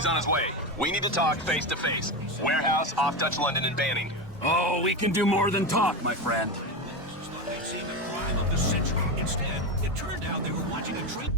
He's on his way. We need to talk face to face. Warehouse, off-touch London, and Banning. Oh, we can do more than talk, my friend. They'd seen the crime of the century. Instead, it turned out they were watching a training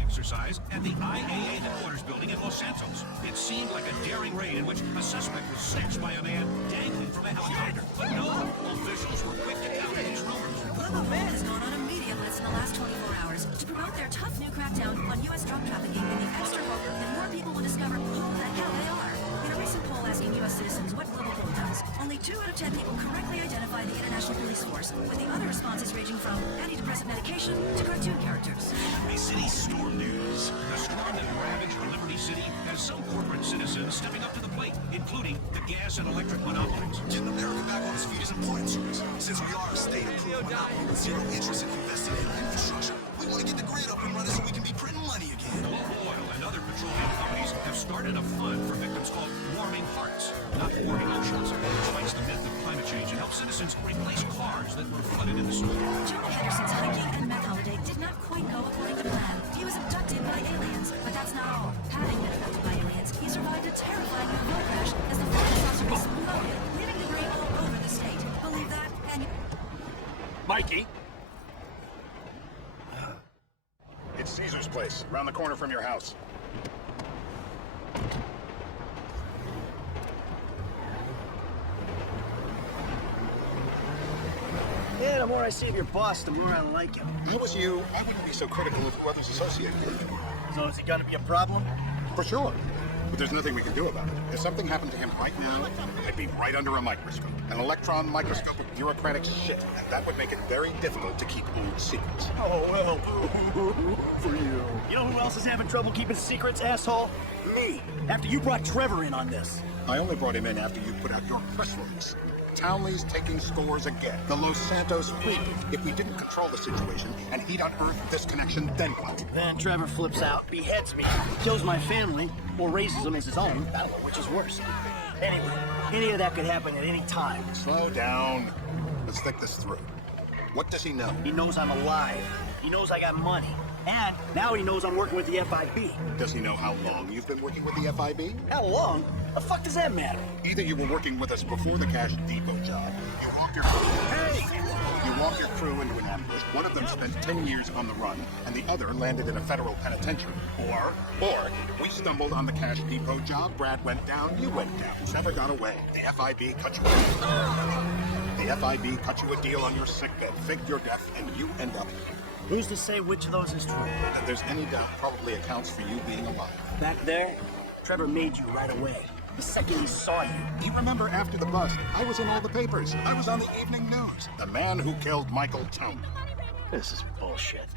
exercise at the IAA headquarters building in Los Santos. It seemed like a daring raid in which a suspect was snatched by a man dangling from a helicopter. But no, officials were quick to counter these rumors. Global Red has gone on a media blitz in the last 24 hours to promote their tough new crackdown on U.S. drug trafficking in the extra hope that more people will discover who the hell they are. In a recent poll asking U.S. citizens what Global Gold does, only 2 out of 10 people correctly identify the International Police Force, with the other responses ranging from antidepressant medication to cartoon characters. A city storm news. The storm that ravaged Liberty City has some corporate citizens stepping up to the plate, including the gas and electric monopolies. Getting America back on its feet is important to us. Since we are a state-approved monopoly with zero interest in investing in infrastructure, we want to get the grid up and running so we can be printing money again. Global Oil and other petroleum companies have started a fund for victims called Warming Hearts, not warming oceans. It fights the myth of climate change and helps citizens replace cars that were flooded in the storm. General Henderson's hiking and meth holiday did not quite go according to plan. He was abducted by aliens, but that's not all. Having been abducted by aliens, he survived a terrifying road crash as the flying saucer exploded, leaving debris all over the state. Believe that, and Mikey? It's Caesar's place, around the corner from your house. Yeah, the more I see of your boss, the more I like him. If I was you, I wouldn't be so critical of who others associated with him. So is he gonna be a problem? For sure. But there's nothing we can do about it. If something happened to him right now, I'd be right under a microscope. An electron microscope of bureaucratic shit. And that would make it very difficult to keep old secrets. Oh, well, for you. You know who else is having trouble keeping secrets, asshole? Me. After you brought Trevor in on this. I only brought him in after you put out your press release. Townley's taking scores again. The Los Santos freak. If we didn't control the situation and he'd unearthed this connection, then what? Then Trevor flips out, beheads me, kills my family, or raises them as his own. I don't know which is worse. Anyway, any of that could happen at any time. Slow down. Let's think this through. What does he know? He knows I'm alive. He knows I got money. And now he knows I'm working with the FIB. Does he know how long you've been working with the FIB? How long? The fuck does that matter? Either you were working with us before the Cash Depot job, you walked your crew into an ambush, one of them spent 10 years on the run, and the other landed in a federal penitentiary. Or we stumbled on the Cash Depot job, Brad went down, you went down, Trevor got away. The FIB cut you a deal. The FIB cut you a deal on your sickbed, faked your death, and you end up here. Who's to say which of those is true? If there's any doubt, probably accounts for you being alive. Back there, Trevor made you right away. The second he saw you. You remember after the bust, I was in all the papers. I was on the evening news. The man who killed Michael Tone. This is bullshit.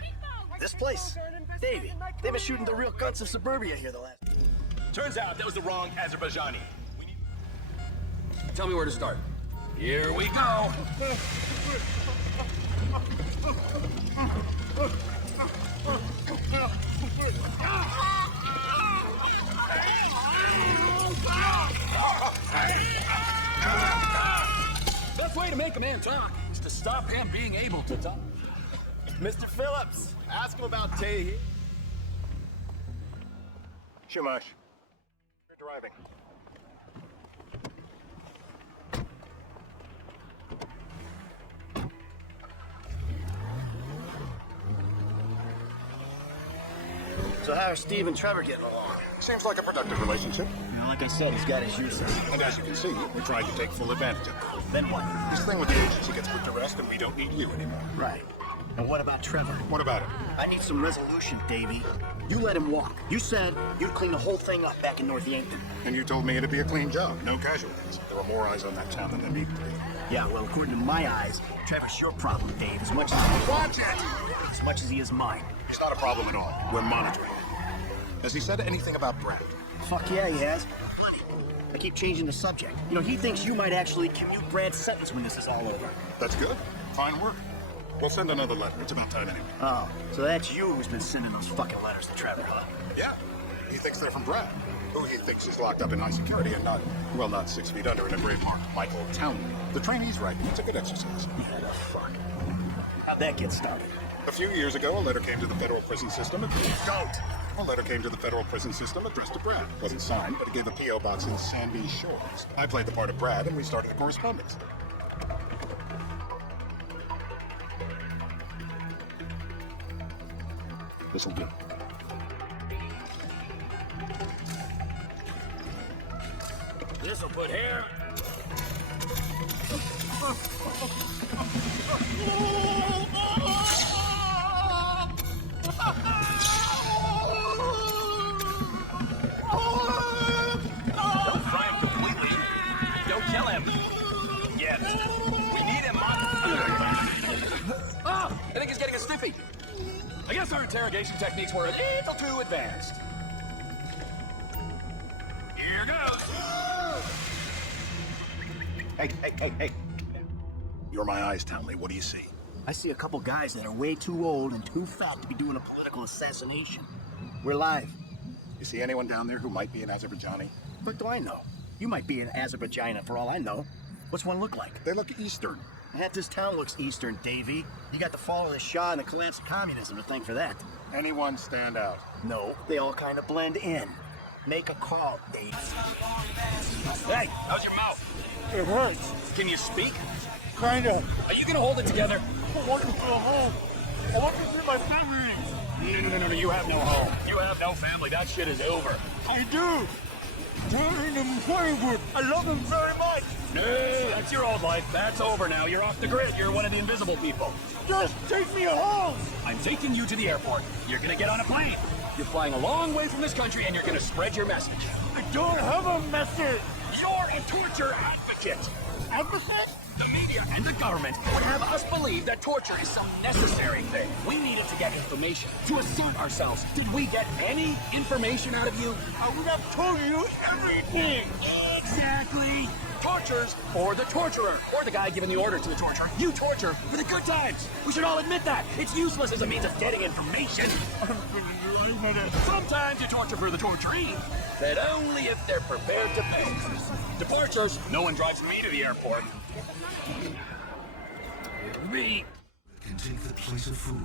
This place, Davey, they've been shooting the real guts of suburbia here the last... Turns out that was the wrong Azerbaijani. Tell me where to start. Here we go. Best way to make a man talk is to stop him being able to talk. Mr. Phillips, ask him about Tay. Shumash, you're driving. So how are Steve and Trevor getting along? Seems like a productive relationship. You know, like I said, he's got his uses. And as you can see, we're trying to take full advantage of it. Then what? This thing with the agency gets put to rest and we don't need you anymore. Right. And what about Trevor? What about it? I need some resolution, Davey. You let him walk. You said you'd clean the whole thing up back in North Yankton. And you told me it'd be a clean job, no casualties. There were more eyes on that town than there need to be. Yeah, well, according to my eyes, Trevor's your problem, Dave, as much as... Watch it! As much as he is mine. He's not a problem at all. We're monitoring him. Has he said anything about Brad? Fuck yeah, he has. Plenty. I keep changing the subject. You know, he thinks you might actually commute Brad's sentence when this is all over. That's good. Fine work. We'll send another letter. It's about time anyway. Oh, so that's you who's been sending those fucking letters to Trevor, huh? Yeah. He thinks they're from Brad, who he thinks is locked up in high security and not 6 feet under in a grave marked Michael Townley. The trainee's right. It's a good exercise. Yeah, the fuck. How'd that get started? A few years ago, a letter came to the federal prison system. A letter came to the federal prison system addressed to Brad. Wasn't signed, but it gave a P.O. box in Sandy Shores. I played the part of Brad, and we started a correspondence. This'll do. This'll put hair. Don't fry him completely. Don't kill him. Yet. We need him, Ah! I think he's getting a sniffy. I guess our interrogation techniques were a little too advanced. Here goes. Hey. You're my eyes, Townley. What do you see? I see a couple guys that are way too old and too fat to be doing a political assassination. We're live. You see anyone down there who might be an Azerbaijani? What do I know? You might be an Azerbaijan for all I know. What's one look like? They look Eastern. Half this town looks Eastern, Davey. You got the fall of the Shah and the collapse of communism to thank for that. Anyone stand out? No, they all kind of blend in. Make a call, Davey. Hey, how's your mouth? It hurts. Can you speak? Kinda. Are you gonna hold it together? I want to go home. I want to see my family. No. You have no home. You have no family. That shit is over. I do. They're in the Hollywood. I love them very much. No, that's your old life. That's over now. You're off the grid. You're one of the invisible people. Just take me home. I'm taking you to the airport. You're gonna get on a plane. You're flying a long way from this country and you're gonna spread your message. I don't have a message. You're a torture advocate. Advocate? The media and the government would have us believe that torture is some necessary thing. We needed to get information, to assert ourselves. Did we get any information out of you? I would have told you everything. Exactly. Tortures for the torturer, or the guy giving the order to the torturer. You torture for the good times. We should all admit that. It's useless as a means of getting information. Sometimes you torture for the torturee, but only if they're prepared to pay. Departures. No one drives me to the airport. Me. Can take the place of food.